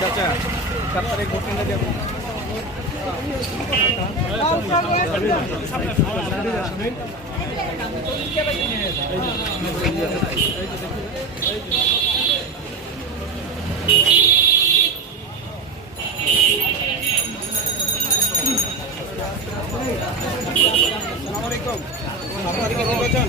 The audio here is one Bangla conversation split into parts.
চাচা তারপরে গোপিনে দেব আসসালামু আলাইকুম আপনার কি নির্বাচন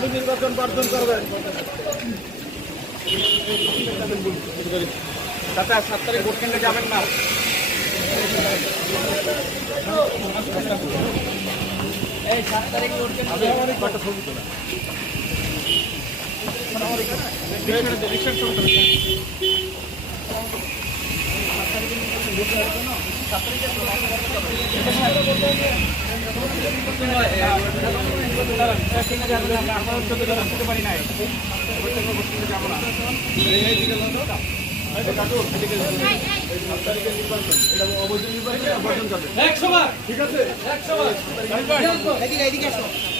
স্পিকার নির্বাচন বর্জন করবেন। চাচা সাত তারিখ ভোট কেন্দ্রে যাবেন না? এই সাত তারিখ ভোট কেন্দ্রে কটা ছবি তোলা রিক্সার ছবি তোলা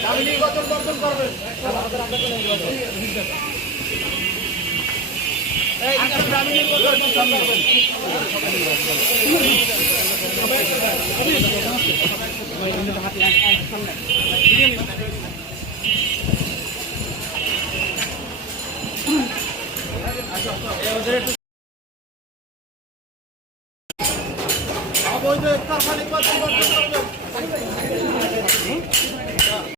দাবি নির্বাচন বর্জন করবেন দাবি নির্বাচন করবেন অবৈধ ইফতার খালি করবেন